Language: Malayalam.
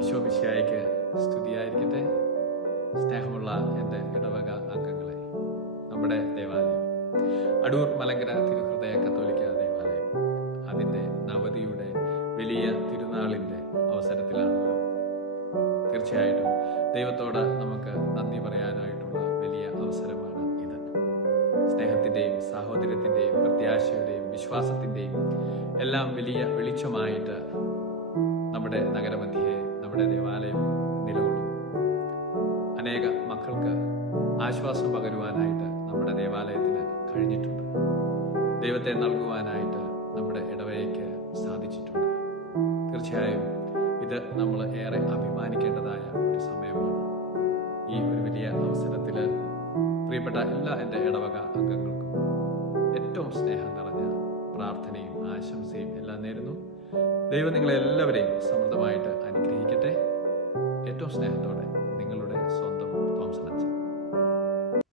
ഈശോ മിശിഹായ്ക്ക് സ്തുതിയായിരിക്കട്ടെ. സ്നേഹമുള്ള എൻ്റെ ഇടവക അംഗങ്ങളെ, നമ്മുടെ ദേവാലയം അടൂർ മലങ്കര തിരുഹൃദയ കത്തോലിക്ക ദേവാലയം അതിൻ്റെ നവതിയുടെ വലിയ തിരുനാളിൻ്റെ അവസരത്തിലാണല്ലോ. തീർച്ചയായിട്ടും ദൈവത്തോട് നമുക്ക് നന്ദി പറയാനായിട്ടുള്ള വലിയ അവസരമാണ് ഇത്. സ്നേഹത്തിൻ്റെയും സാഹോദര്യത്തിൻ്റെയും പ്രത്യാശയുടെയും വിശ്വാസത്തിൻ്റെയും എല്ലാം വലിയ വെളിച്ചമായിട്ട് നമ്മുടെ നഗരമധ്യേ നമ്മുടെ ദേവാലയം നിലകൊള്ളും. അനേക മക്കൾക്ക് ആശ്വാസം പകരുവാനായിട്ട് നമ്മുടെ ദേവാലയത്തിന് കഴിഞ്ഞിട്ടുണ്ട്. ദൈവത്തെ നൽകുവാനായിട്ട് നമ്മുടെ ഇടവകയ്ക്ക് സാധിച്ചിട്ടുണ്ട്. തീർച്ചയായും ഇത് നമ്മൾ ഏറെ അഭിമാനിക്കേണ്ടതായ ഒരു സമയമാണ്. ഈ ഒരു വലിയ അവസരത്തിൽ പ്രിയപ്പെട്ട എല്ലാ എൻ്റെ ഇടവക അംഗങ്ങൾക്കും ഏറ്റവും സ്നേഹം നിറഞ്ഞ പ്രാർത്ഥനയും ആശംസയും എല്ലാം നേരുന്നു. ദൈവം നിങ്ങളെല്ലാവരെയും സമൃദ്ധമായിട്ട് അനുഗ്രഹിക്കട്ടെ. ഏറ്റവും സ്നേഹം